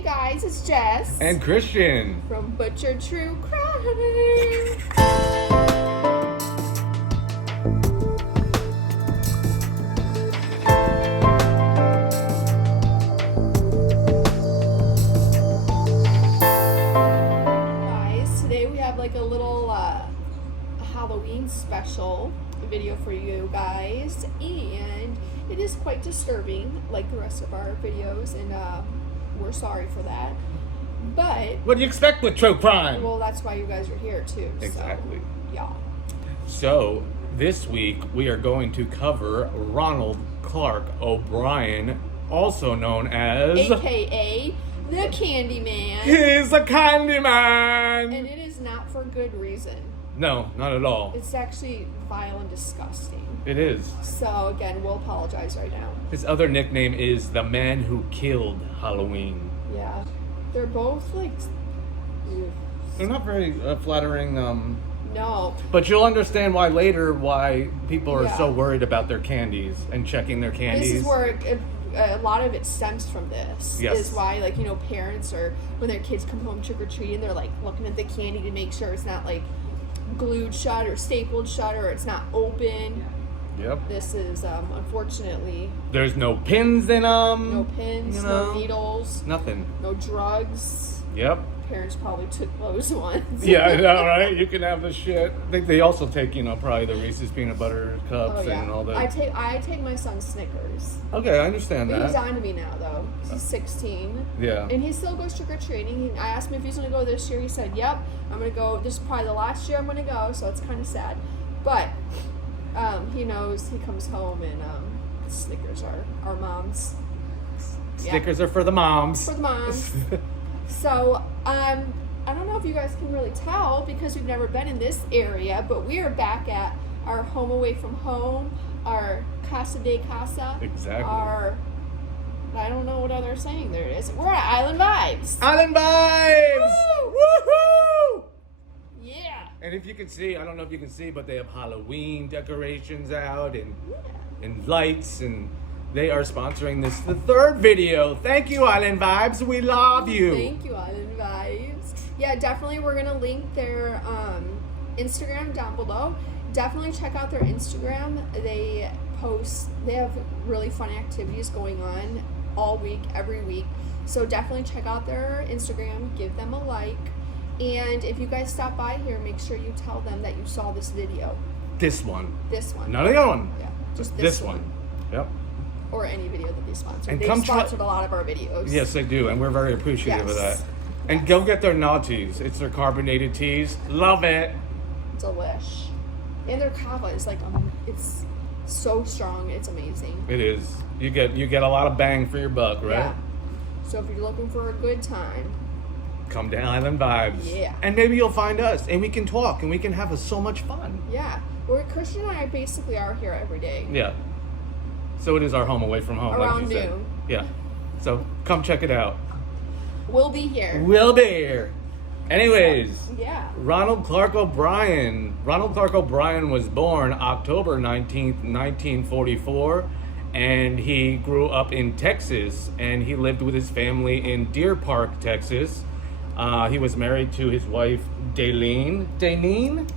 Hey guys, it's Jess and Christian from Butcher True Crime. Guys, today we have like a little Halloween special video for you guys, and it is quite disturbing like the rest of our videos, and we're sorry for that. But what do you expect with true crime? well, that's why you guys are here too. Exactly. So, yeah. So this week we are going to cover Ronald Clark O'Bryan, also known as AKA the Candyman. He's a Candyman. And it is not for good reason. No, not at all. It's actually vile and disgusting. It is. So again, we'll apologize right now. His other nickname is the man who killed Halloween. Yeah. They're both like... They're not very flattering. No. But you'll understand why people are Yeah. so worried about their candies and checking their candies. This is where a lot of it stems from this. Yes. Is why, like, you know, parents are, when their kids come home trick-or-treating, they're like looking at the candy to make sure it's not like glued shut or stapled shut, or it's not open. Yep. This is unfortunately There's no pins in them. no pins, you no know, needles, nothing. no drugs. Yep. Parents probably took those ones. Yeah, I know, right? You can have the shit. I think they also take, probably the Reese's peanut butter cups Oh, yeah. and all that. I take my son Snickers. Okay, I understand But he's that. on to me now though. He's 16. Yeah. And he still goes trick-or-treating. I asked him if he's going to go this year. He said, yep, I'm going to go. This is probably the last year I'm going to go, so it's kind of sad. But he knows he comes home, and Snickers are our moms. Snickers are for the moms. For the moms. So, I don't know if you guys can really tell because we've never been in this area, but we are back at our home away from home, our Casa de Casa. Exactly. Our... I don't know what other saying there is. We're at Island Vibes. Island Vibes! Woo! Woohoo! Yeah. And if you can see, I don't know if you can see, but they have Halloween decorations out and lights, and they are sponsoring this, the third video. Thank you, Island Vibes. We love you. Thank you, Island Vibes. Yeah, definitely we're going to link their Instagram down below. Definitely check out their Instagram. They have really fun activities going on all week, every week. So definitely check out their Instagram, give them a like. And if you guys stop by here, make sure you tell them that you saw this video. This one. This one. Not the other one. Yeah, just This one. Yep. Or any video that they sponsor. And They've come sponsored a lot of our videos. Yes, they do, and we're very appreciative of Yes. that. And go get their naughties. It's their carbonated teas. Love it. Delish. And their kava is like, it's so strong. It's amazing. It is. You get a lot of bang for your buck, right? Yeah. So if you're looking for a good time, Come to Island Vibes. Yeah. And maybe you'll find us, and we can talk, and we can have so much fun. yeah. Where Christian and I basically are here every day. Yeah. So it is our home away from home, Around like you said. noon. Yeah. So come check it out. We'll be here. We'll be here. Anyways, Yeah. Ronald Clark O'Bryan. Ronald Clark O'Bryan was born October 19th, 1944, and he grew up in Texas, and he lived with his family in Deer Park, Texas. He was married to his wife, Daylene. Daynene?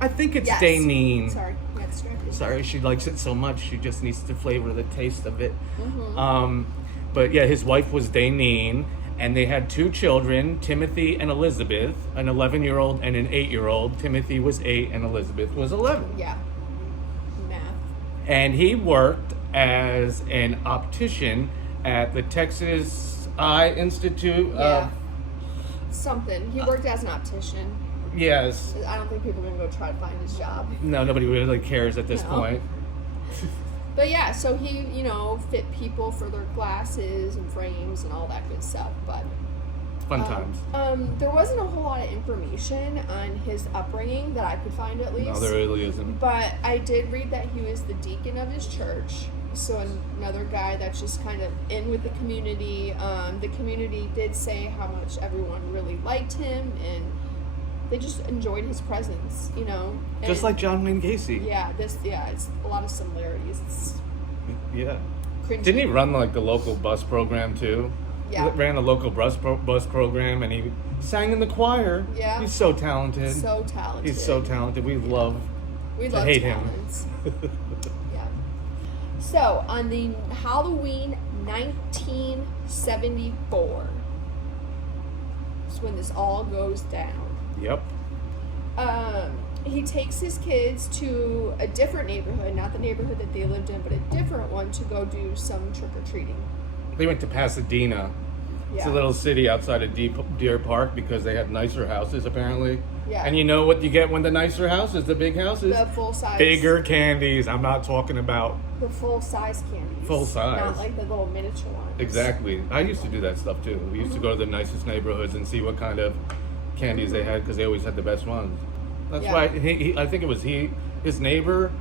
I think it's Yes. Daynene. Sorry. I got distracted. Sorry, she likes it so much, she just needs to flavor the taste of it. Mm-hmm. But yeah, his wife was Daynene, and they had two children, Timothy and Elizabeth, an 11-year-old and an 8-year-old. Timothy was 8 and Elizabeth was 11. Yeah. Math. And he worked as an optician at the Texas Eye Institute. Yeah. Something. He worked as an optician. Yes. I don't think people are going to go try to find his job. No, nobody really cares at this No. point. But yeah, so he, fit people for their glasses and frames and all that good stuff. But Fun times. there wasn't a whole lot of information on his upbringing that I could find, at least. No, there really isn't. But I did read that he was the deacon of his church. So another guy that's just kind of in with the community. The community did say how much everyone really liked him, and they just enjoyed his presence, And Just like John Wayne Gacy. Yeah, it's a lot of similarities. It's Yeah. cringy. Didn't he run like the local bus program too? Yeah. Ran a local bus program, and he sang in the choir. Yeah. He's so talented. So talented. He's so talented. We love hate talents. him. Yeah. So, on the Halloween 1974 is when this all goes down. Yep. He takes his kids to a different neighborhood, not the neighborhood that they lived in, but a different one to go do some trick-or-treating. They went to Pasadena. It's a little city outside of Deer Park because they had nicer houses, apparently. Yeah. And you know what you get when the nicer houses, the big houses? The full-size. Bigger candies. I'm not talking about... The full-size candies. Full size. Not like the little miniature ones. Exactly. I used to do that stuff, too. We used to go to the nicest neighborhoods and see what kind of candies they had because they always had the best ones. That's why I think it was his neighbor,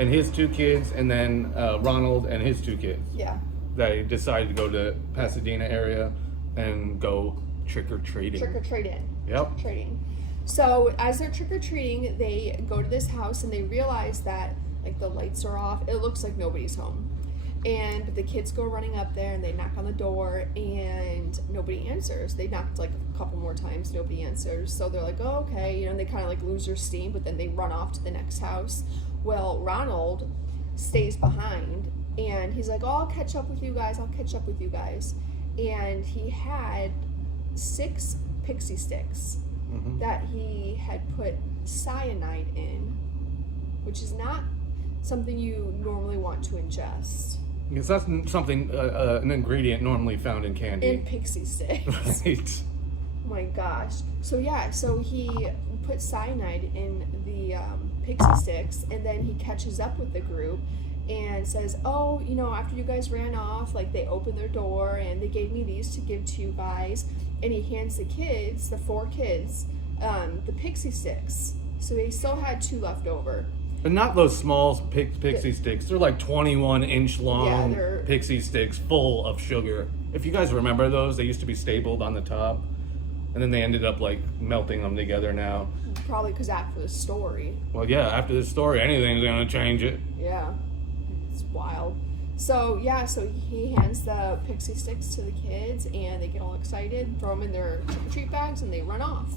and his 2 kids, and then Ronald and his 2 kids. Yeah. They decided to go to Pasadena area and go trick-or-treating. Trick-or-treating. Yep. Trading. So as they're trick-or-treating, they go to this house and they realize that like the lights are off. It looks like nobody's home. But the kids go running up there and they knock on the door and nobody answers. They knocked like a couple more times, nobody answers. So they're like, oh, okay, and they kind of like lose their steam, but then they run off to the next house. Well, Ronald stays behind and he's like, oh, I'll catch up with you guys. And he had 6 pixie sticks that he had put cyanide in, which is not something you normally want to ingest. Because that's something, an ingredient normally found in candy. In pixie sticks. Right. Oh my gosh. So he put cyanide in the pixie sticks, and then he catches up with the group and says, oh, after you guys ran off, like they opened their door and they gave me these to give to you guys. And he hands the kids, the 4 kids, the pixie sticks. So they still had 2 left over. And not those small pixie sticks. They're like 21-inch long pixie sticks full of sugar. If you guys remember those, they used to be stapled on the top. And then they ended up like melting them together now. Probably because after the story. Well, yeah, after the story, anything's going to change it. Yeah. It's wild. So he hands the pixie sticks to the kids and they get all excited, throw them in their trick-or-treat bags, and they run off.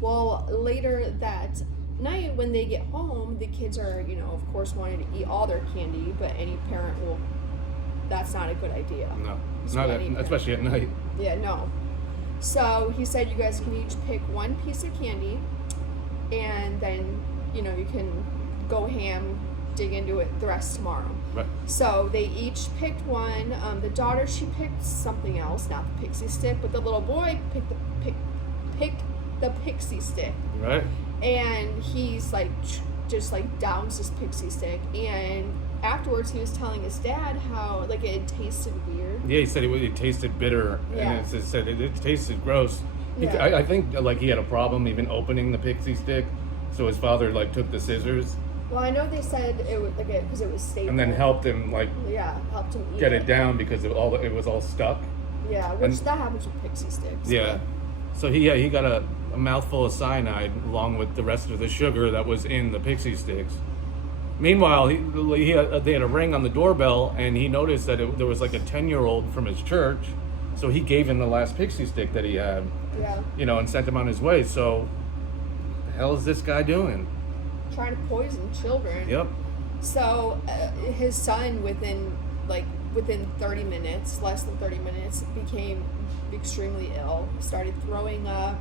Well, later that night when they get home, the kids are, of course, wanting to eat all their candy, but any parent that's not a good idea. No, especially at night. Yeah, no. So he said you guys can each pick 1 piece of candy, and then, you can go ham, dig into it the rest tomorrow. Right. So they each picked one. The daughter, she picked something else, not the pixie stick, but the little boy picked the pixie stick. Right. And he's like, just like downs his pixie stick. And afterwards, he was telling his dad how like it tasted weird. Yeah, he said it tasted bitter, and it said it tasted gross. Yeah. I think like he had a problem even opening the pixie stick, so his father like took the scissors. Well, I know they said it was like because it was stapled. And then helped him helped him get it down because it was all stuck. Yeah, that happens with pixie sticks. Yeah. So he got a mouthful of cyanide along with the rest of the sugar that was in the pixie sticks. Meanwhile, they had a ring on the doorbell, and he noticed that there was like a 10-year-old from his church, so he gave him the last pixie stick that he had. Yeah. And sent him on his way. So, what the hell is this guy doing? Trying to poison children. Yep. So his son within 30 minutes, less than 30 minutes, became extremely ill. Started throwing up,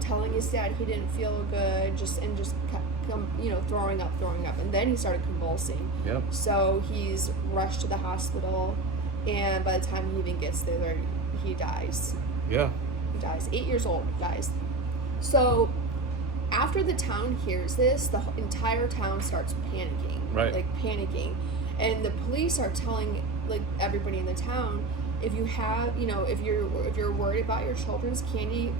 telling his dad he didn't feel good, just kept throwing up, and then he started convulsing. Yep. So he's rushed to the hospital, and by the time he even gets there, he dies. Yeah. He dies. 8 years old, guys. So after the town hears this, the entire town starts panicking. Right. Like panicking. And the police are telling like everybody in the town, if you have, if you're worried about your children's candy,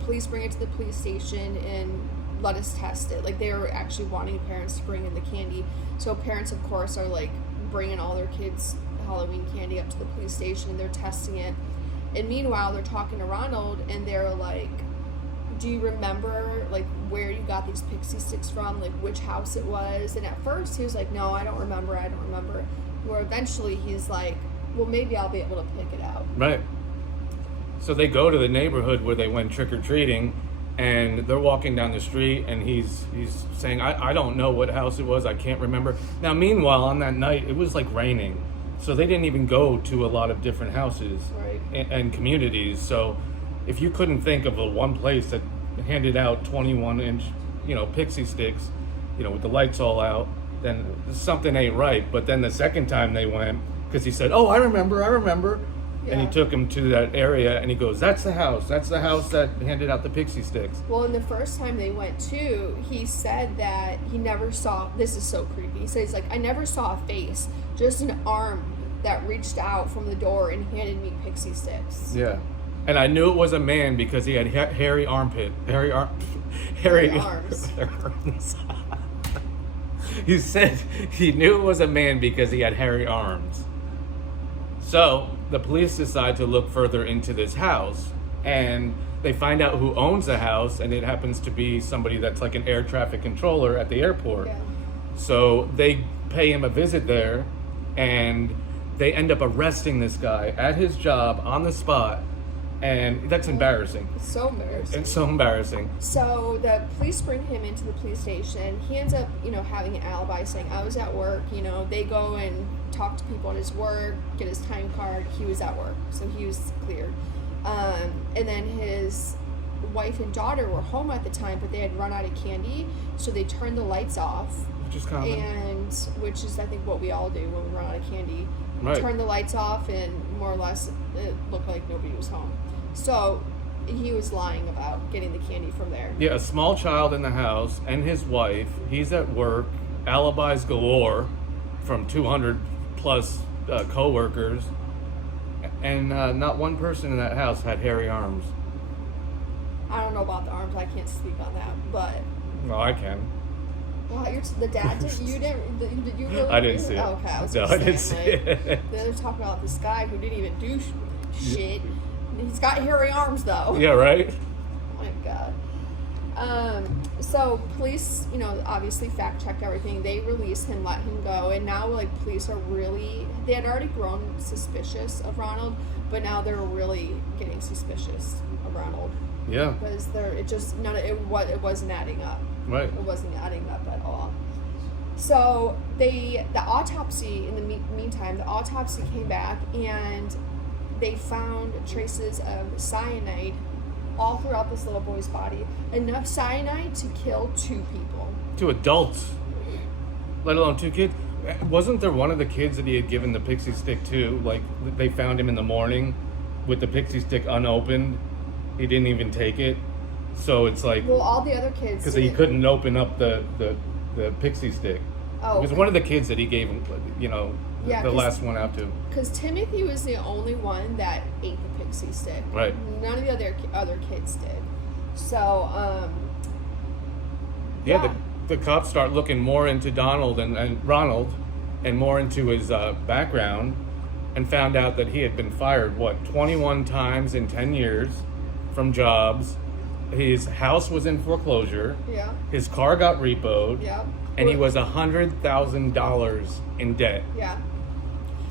please bring it to the police station and let us test it. Like they were actually wanting parents to bring in the candy. So parents, of course, are like bringing all their kids' Halloween candy up to the police station and they're testing it. And meanwhile, they're talking to Ronald and they're like, do you remember like where you got these pixie sticks from, like which house it was? And at first he was like, no, I don't remember. Where eventually he's like, well, maybe I'll be able to pick it out. Right. So they go to the neighborhood where they went trick-or-treating, and they're walking down the street, and he's saying, I don't know what house it was, I can't remember. Now, meanwhile, on that night, it was like raining, so they didn't even go to a lot of different houses and communities. So if you couldn't think of one place that handed out 21-inch, pixie sticks, with the lights all out, then something ain't right. But then the second time they went, because he said, I remember. And he took him to that area, and he goes, that's the house that handed out the pixie sticks. Well, and the first time they went too, he said that he never saw, this is so creepy, he says, like, I never saw a face, just an arm that reached out from the door and handed me pixie sticks. Yeah. And I knew it was a man because he had hairy arms. He said he knew it was a man because he had hairy arms. So the police decide to look further into this house, and they find out who owns the house, and it happens to be somebody that's like an air traffic controller at the airport. Yeah. So they pay him a visit there, and they end up arresting this guy at his job on the spot. And that's embarrassing. It's so embarrassing. It's so embarrassing. So the police bring him into the police station. He ends up, having an alibi saying, I was at work. They go and talk to people at his work, get his time card. He was at work, so he was cleared. And then his wife and daughter were home at the time, but they had run out of candy, so they turned the lights off. Which is common. Which is, I think, what we all do when we run out of candy. Right. Turned the lights off, and more or less, it looked like nobody was home. So he was lying about getting the candy from there. Yeah, a small child in the house and his wife. He's at work. Alibis galore from 200 plus co-workers. And not one person in that house had hairy arms. I don't know about the arms. I can't speak on that, but... No, I can. Well, the dad did. You didn't. Did you really? I didn't see it. Oh, okay, I didn't see it. They're talking about this guy who didn't even do shit. He's got hairy arms though. Yeah, right. Oh my god. So police, obviously fact checked everything. They released him, let him go, and now police are really. They had already grown suspicious of Ronald, but now they're really getting suspicious of Ronald. Yeah. Because it wasn't adding up. Right. It wasn't adding up at all. So the autopsy, in the meantime, the autopsy came back, and they found traces of cyanide all throughout this little boy's body. Enough cyanide to kill 2 people. 2 adults, let alone 2 kids. Wasn't there one of the kids that he had given the pixie stick to? Like, they found him in the morning with the pixie stick unopened. He didn't even take it. So it's like... Well, all the other kids... Because he couldn't open up the pixie stick. Oh. It was one of the kids that he gave him, the last one out to. Because Timothy was the only one that ate the pixie stick. Right. None of the other kids did. So, Yeah, the cops start looking more into Donald and Ronald and more into his background, and found out that he had been fired, 21 times in 10 years from jobs. His house was in foreclosure. Yeah. His car got repoed. Yeah. And he was $100,000 in debt. Yeah.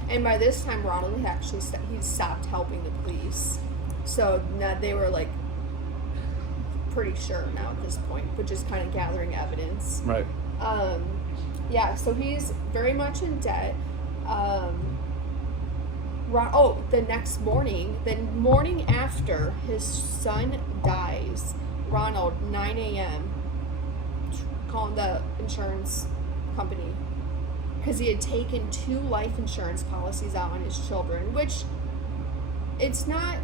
And by this time, Ronald had actually stopped helping the police. So now they were pretty sure now at this point, but just kind of gathering evidence. Right. Yeah. So he's very much in debt. The next morning, the morning after his son dies, Ronald, 9 a.m., calling the insurance company because he had taken 2 life insurance policies out on his children, which it's not,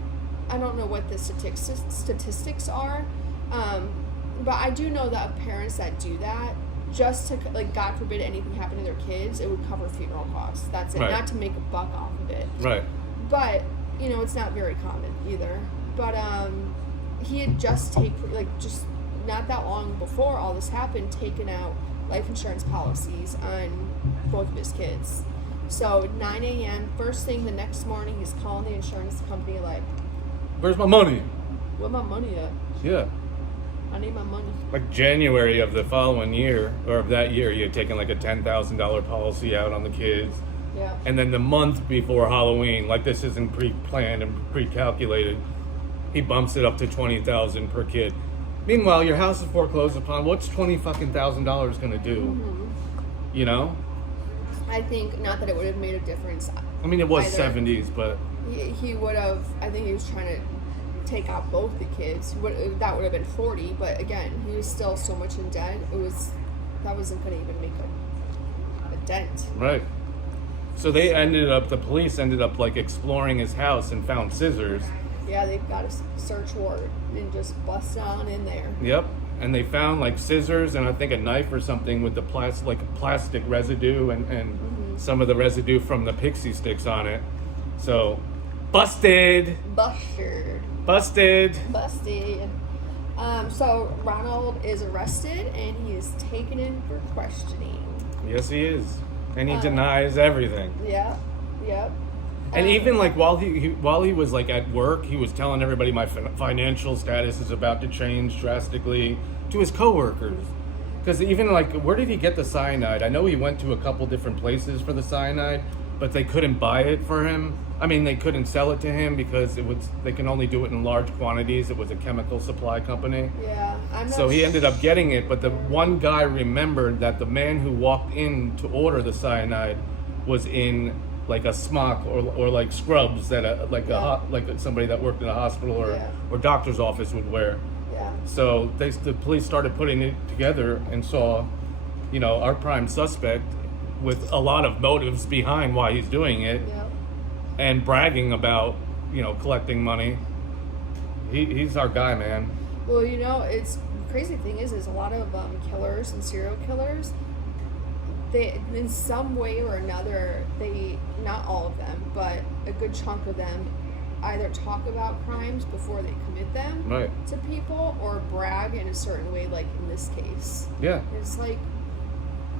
I don't know what the statistics are, but I do know that parents that do that, just to, God forbid anything happened to their kids, it would cover funeral costs. That's it. Right. Not to make a buck off of it. Right. But, it's not very common either. But he had just just not that long before all this happened, taken out life insurance policies on both of his kids. So 9 a.m., first thing the next morning, he's calling the insurance company where's my money? Where my money at? Yeah. I need my money. January of the following year, or of that year, he had taken a $10,000 policy out on the kids. Yeah. And then the month before Halloween, this isn't pre-planned and pre-calculated, he bumps it up to $20,000 per kid. Meanwhile, your house is foreclosed upon. What's $20,000 gonna do? Mm-hmm. You know? I think not that it would have made a difference. I mean, it was either. 70s, but He would have. I think he was trying to take out both the kids. That would have been 40. But again, he was still so much in debt. That wasn't going to even make a dent. right. So the police ended up like exploring his house and found scissors. Yeah, they got a search warrant and just busted on in there. Yep. And they found like scissors and I think a knife or something with the plastic residue and some of the residue from the pixie sticks on it. So, busted. So Ronald is arrested and he is taken in for questioning. Yes, he is. And he denies everything. Yeah. And even like while he was like at work, he was telling everybody my financial status is about to change drastically to his coworkers. Because even like, where did he get the cyanide? I know he went to a couple different places for the cyanide, but they couldn't buy it for him. I mean, they couldn't sell it to him because they can only do it in large quantities. It was a chemical supply company. Yeah, So he ended up getting it, but the one guy remembered that the man who walked in to order the cyanide was in like a smock or like scrubs that like somebody that worked in a hospital or doctor's office would wear. Yeah. So the police started putting it together and saw, our prime suspect with a lot of motives behind why he's doing it, and bragging about, collecting money. He's our guy, man. Well, it's the crazy thing is a lot of killers and serial killers. They, in some way or another, not all of them, but a good chunk of them either talk about crimes before they commit them to people or brag in a certain way, like in this case. Yeah. It's like...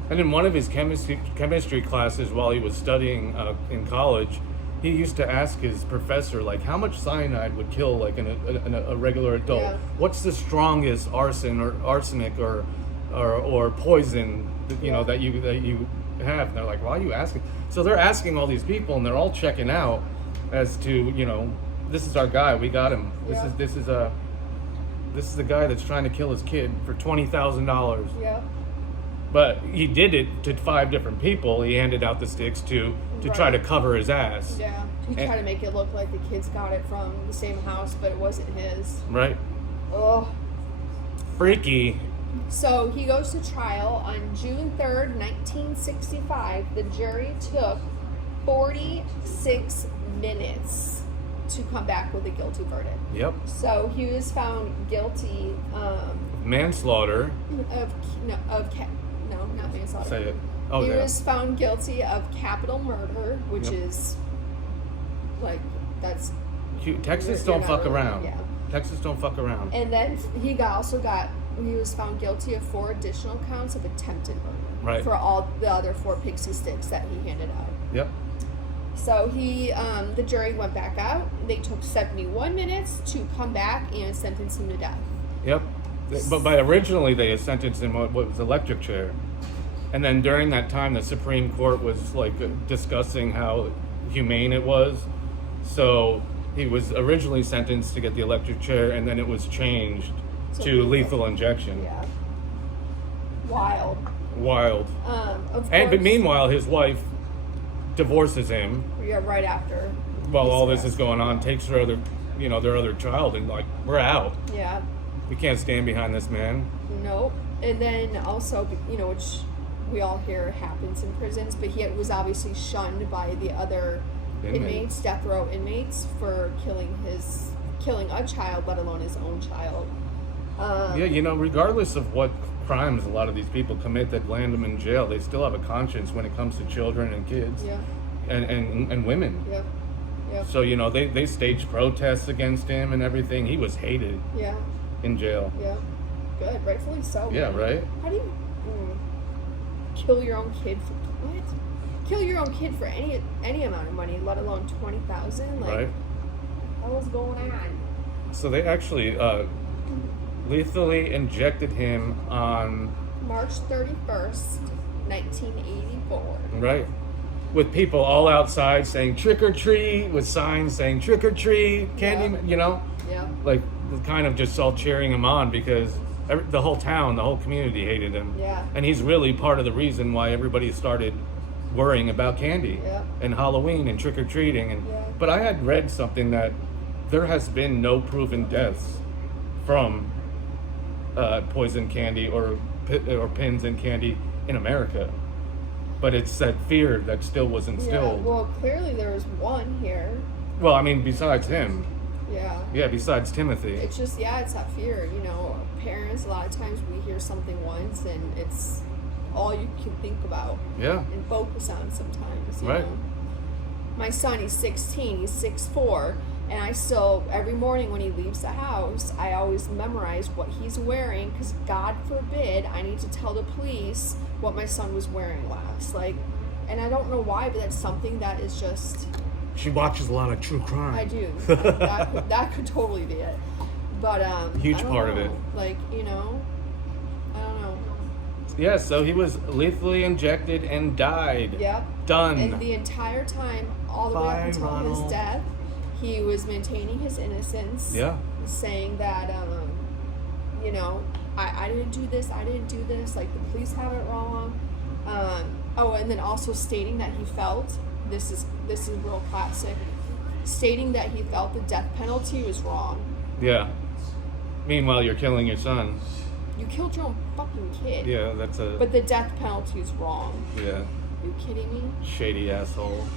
And in one of his chemistry classes while he was studying in college, he used to ask his professor, like, how much cyanide would kill, like, a regular adult? Yeah. What's the strongest arsenic or poison, that you have? And they're like, why are you asking? So they're asking all these people, and they're all checking out as to, this is our guy. We got him. Yeah. This is the guy that's trying to kill his kid for $20,000. Yeah. But he did it to 5 different people. He handed out the sticks to try to cover his ass. Yeah. He tried to make it look like the kids got it from the same house, but it wasn't his. Right. Ugh. Freaky. So he goes to trial on June 3rd, 1965. The jury took 46 minutes to come back with a guilty verdict. Yep. So he was found guilty Manslaughter. Not manslaughter. Say it. Oh, he yeah. was found guilty of capital murder, which is like that's. Texas don't fuck around. Yeah. Texas don't fuck around. And then he was found guilty of 4 additional counts of attempted murder. Right. For all the other 4 pixie sticks that he handed out. Yep. So the jury went back out. They took 71 minutes to come back and sentence him to death. Yep. But originally they had sentenced him what was electric chair. And then during that time, the Supreme Court was like discussing how humane it was. So he was originally sentenced to get the electric chair, and then it was changed to lethal injection. Yeah. Wild. Of course. But meanwhile, his wife divorces him. Yeah, right after. While all this is going on, takes their other child, and like, we're out. Yeah. We can't stand behind this man. Nope. And then also, which we all hear happens in prisons, but he was obviously shunned by the other inmates, death row inmates, for killing a child, let alone his own child. Regardless of what crimes a lot of these people commit that land them in jail, they still have a conscience when it comes to children and kids. Yeah. And women. Yep. So, they staged protests against him and everything. He was hated. Yeah. In jail. Yeah. Good. Rightfully so. Yeah, man. right? How do you kill your own kid for what? Kill your own kid for any amount of money, let alone $20,000? Like, right. What was going on? So they actually lethally injected him on March 31st, 1984. Right. with people all outside saying trick or treat, with signs saying trick or treat, candy, you know? Yeah. Like, kind of just all cheering him on because the whole town, the whole community hated him. Yeah. And he's really part of the reason why everybody started worrying about candy and Halloween and trick or treating. But I had read something that there has been no proven deaths from poison candy or pins in candy in America. But it's that fear that still was instilled. Yeah, well, clearly there was one here. Well, I mean, besides him. Yeah. Yeah, besides Timothy. It's just, it's that fear. You know, parents, a lot of times we hear something once and it's all you can think about. Yeah. And focus on sometimes, you right. know. My son, he's 16, he's 6'4", and I still, every morning when he leaves the house, I always memorize what he's wearing because God forbid I need to tell the police what my son was wearing last. Like, and I don't know why, but that's something that is just... She watches a lot of true crime. I do. that could totally be it. But, huge part of it. Like, you know, I don't know. Yeah, so he was lethally injected and died. Yep. Done. And the entire time, all the way up until Ronald. his death, he was maintaining his innocence. Yeah. Saying that, you know, I didn't do this, like the police have it wrong. And then also stating that he felt, this is real classic, stating that he felt the death penalty was wrong. Yeah. Meanwhile, you're killing your son. You killed your own fucking kid. Yeah, that's a... But the death penalty is wrong. Yeah. You kidding me? Shady asshole.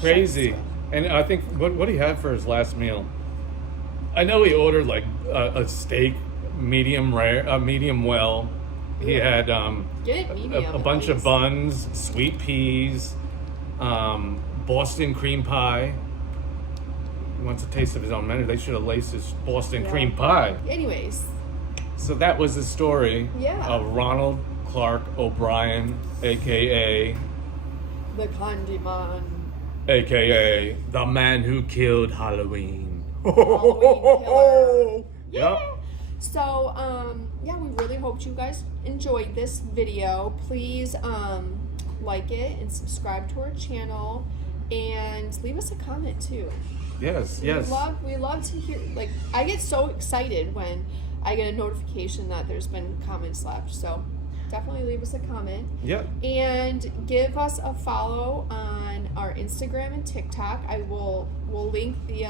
Crazy. And I think, what did he have for his last meal? I know he ordered like a steak, medium rare, medium well. He had Get it medium, a bunch of buns, sweet peas, Boston cream pie. He wants a taste of his own menu. They should have laced his Boston cream pie. Anyways. So that was the story of Ronald Clark O'Bryan, a.k.a. the Candyman. A.k.a. the man who killed Halloween. Halloween killer. Yeah. Yep. So, we really hoped you guys enjoyed this video. Please like it and subscribe to our channel and leave us a comment too. Yes. We love to hear, like, I get so excited when I get a notification that there's been comments left. So definitely leave us a comment. Yep. And give us a follow on our Instagram and TikTok. We'll link the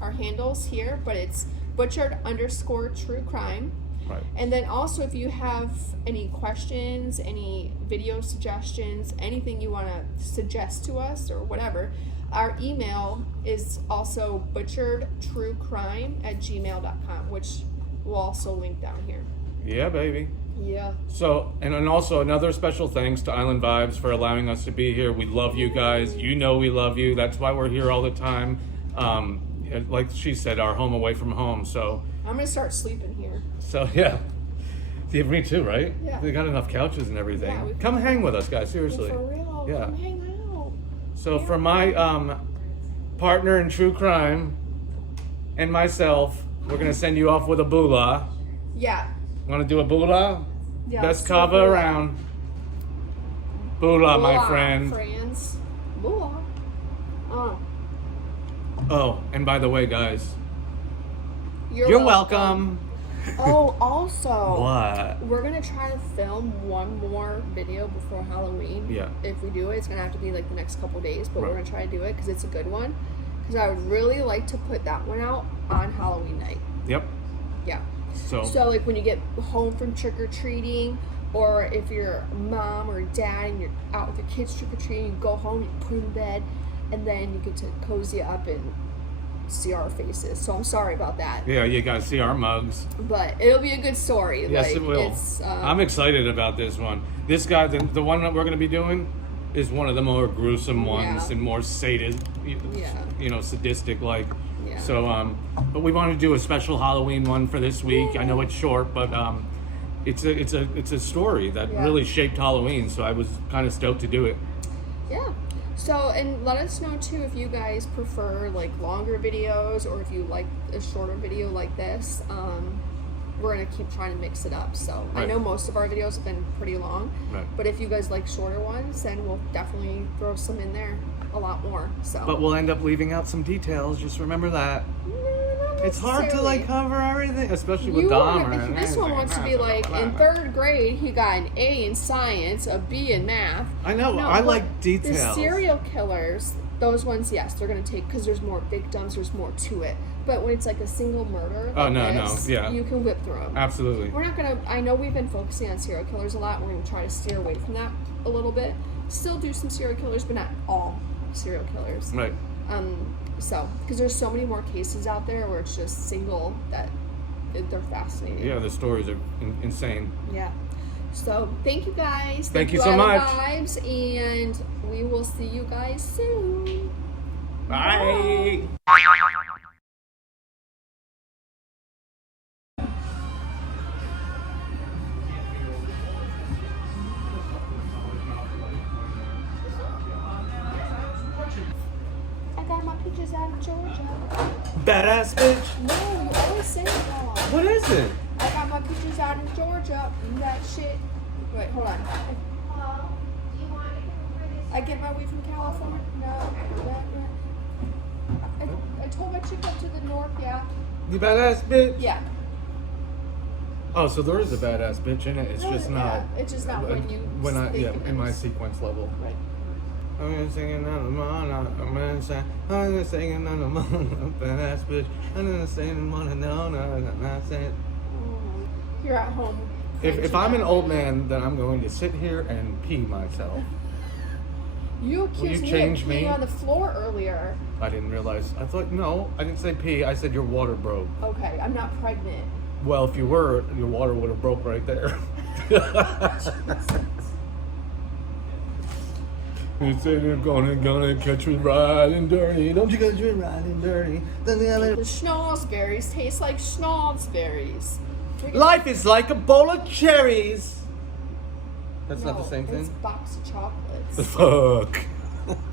our handles here, but it's butchered_true crime. Right. And then also, if you have any questions, any video suggestions, anything you want to suggest to us or whatever, our email is also butcheredtruecrime@gmail.com, which we'll also link down here. Yeah, baby. Yeah. So, and also another special thanks to Island Vibes for allowing us to be here. We love you guys. You know we love you. That's why we're here all the time. Like she said, our home away from home. So I'm gonna start sleeping here. So yeah, me too, right? Yeah. They got enough couches and everything. Yeah, come hang with us, guys. Seriously. For real. Yeah. Come hang out. So for my partner in true crime and myself, we're gonna send you off with a boolah. Yeah. Want to do a boolah? Yeah. Best cover around. Boolah, my friend. Friends. Boolah. Oh, and by the way, guys, you're welcome. Oh, also, what? We're gonna try to film one more video before Halloween. Yeah. If we do it, it's gonna have to be like the next couple days, but we're gonna try to do it because it's a good one. Because I would really like to put that one out on Halloween night. Yep. Yeah. So like when you get home from trick or treating, or if you're a mom or a dad and you're out with your kids trick or treating, you go home, you put them in bed, and then you get to cozy up and see our faces. So I'm sorry about that. Yeah, you guys see our mugs. But it'll be a good story. Yes, it will. I'm excited about this one. This guy, the one that we're going to be doing, is one of the more gruesome ones and more sadistic, sadistic like. Yeah. So, but we want to do a special Halloween one for this week. I know it's short, but it's a story that really shaped Halloween. So I was kind of stoked to do it. Yeah. So, and let us know too if you guys prefer like longer videos or if you like a shorter video like this. we're gonna keep trying to mix it up. So I Right. know most of our videos have been pretty long, Right. but if you guys like shorter ones, then we'll definitely throw some in there, a lot more. So, But we'll end up leaving out some details. Just remember that. Not It's hard to necessarily. like cover everything, especially with You Dahmer. want and this one everything. wants to be like in 3rd grade he got an A in science, a B in math. I know. No, I but like the details. serial killers, those ones, yes, they're gonna take because there's more victims, there's more to it. But when it's like a single murder, Oh, like no, this, yeah. you can whip through them. Absolutely. We're not gonna. I know we've been focusing on serial killers a lot. We're gonna try to steer away from that a little bit. Still do some serial killers, but not all serial killers. Right. So because there's so many more cases out there where it's just single that they're fascinating. Yeah, the stories are insane. Yeah. So thank you guys. Thank you so Island much. Vibes, and we will see you guys soon. Bye. I got my pictures out of Georgia. Badass bitch. No, you always say it wrong. What is it? I got my pictures out of Georgia. That shit. Wait, hold on. I get my weed from California. No, I told my chick up to the north. Yeah. You badass bitch. Yeah. Oh, so there is a badass bitch in it. It's just Yeah, not. it's just not when you I think yeah it in my is. sequence level. Right. I'm gonna singing on the moon. I'm gonna singing on the moon. Badass bitch. I'm gonna sing on the no. I'm not saying. You're at home. If I'm an old man, then I'm going to sit here and pee myself. You Will you accused change me of me? peeing on the floor earlier. I didn't realize. I thought no. I didn't say pee. I said your water broke. Okay, I'm not pregnant. Well, if you were, your water would have broke right there. You said you're gonna catch me riding dirty. Don't you catch me riding dirty? The schnozberries taste like schnozberries. Life is like a bowl of cherries. That's not the same It's thing. a box of chocolates. Fuck.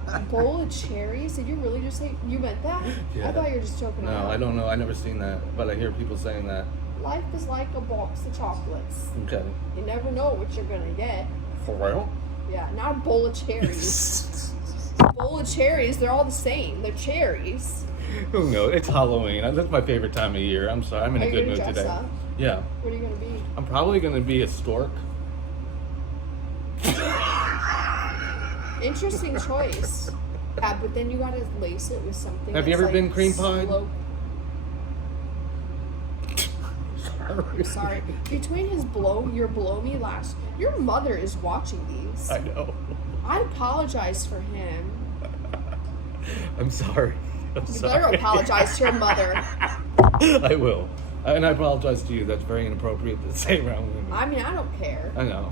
A bowl of cherries? Did you really just say you meant that? Yeah. I thought you were just joking No, around. I don't know. I never seen that, but I hear people saying that. Life is like a box of chocolates. Okay. You never know what you're gonna get. For real? Yeah, not a bowl of cherries. A bowl of cherries, they're all the same. They're cherries. Who knows? It's Halloween. That's my favorite time of year. I'm sorry. I'm in Are a you good gonna mood dress today. up? Yeah. What are you gonna be? I'm probably gonna be a stork. Interesting choice. Yeah, but then you gotta lace it with something. Have you that's ever been like cream pied? Sorry. Between your blow me last, your mother is watching these. I know. I apologize for him. I'm sorry. I'm You sorry. better apologize to your mother. I will. And I apologize to you. That's very inappropriate to say around women. I mean, I don't care. I know.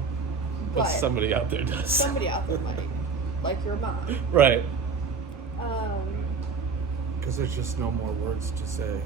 But But somebody out there does. somebody out there might. Like your mom. Right. Um, Because there's just no more words to say.